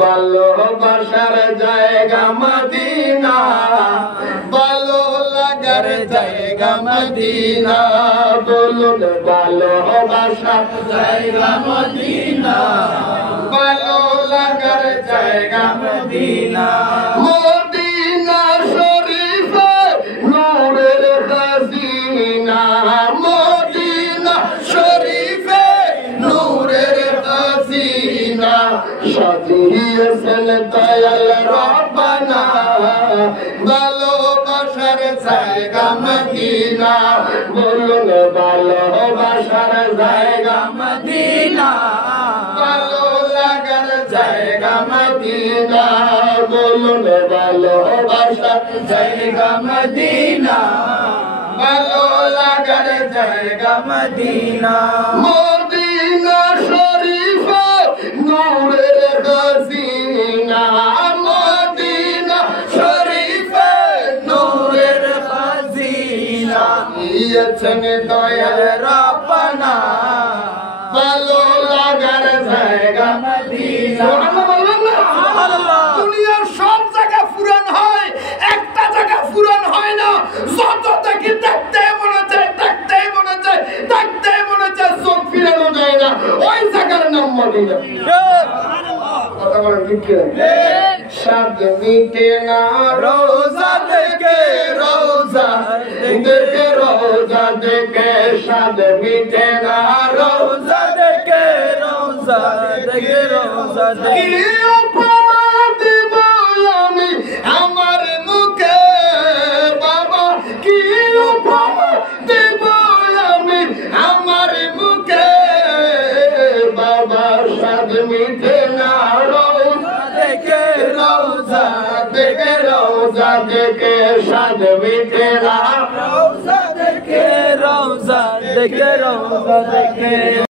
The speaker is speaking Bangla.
ভালোবাসার জায়গা মদিনা, ভালো লাগার জায়গা মদিনা। বলুন ভালোবাসার জায়গা মদিনা, ভালো লাগার জায়গা মদিনা। মদিনা শরীফে নূরের খাজিনা, মদিনা শরীফে নূরের খাজিনা। সাজিয়েছেন দয়াল রব্বানা, ভালোবাসার জায়গা মদিনা। বলুন ভালোবাসার জায়গা মদিনা, ভালো লাগার জায়গা মদিনা। বলুন ভালোবাসার জায়গা মদিনা, ভালো লাগার জায়গা মদিনা। মদিনা শরীফে নূরের খাজিনা, মদিনা শরীফে নূরের খাজিনা। দিয়েছেন দয়াল রব্বানা, ভালো লাগার জায়গা মদিনা। দুনিয়ার সব জায়গা ফুরান হয়, একটা জায়গা ফুরান হয় না। যত দেখি দেখতে মনে চায়, দেখতে মনে চায়, দেখতে মনে চায়, চোখ ফিরানো যায় না। ওই জায়গার নাম মদিনা। কথা বলেন ঠিক কি? স্বাদ মিটে না রোজা দেখে, রোজা দেখে, রোজা দেখে। স্বাদ মিটে না রোজা দেখে, রোজা দেখে, রোজা দেখে। আমার মুখে বাবা কি উপমা দেব আমি, আমার মুখে বাবা। স্বাদ মিটে না রোজা দেখে, রোজা দেখে, রোজা দেখে। স্বাদ মিটে না রোজা দেখে, রোজা দেখে, রোজা দেখে।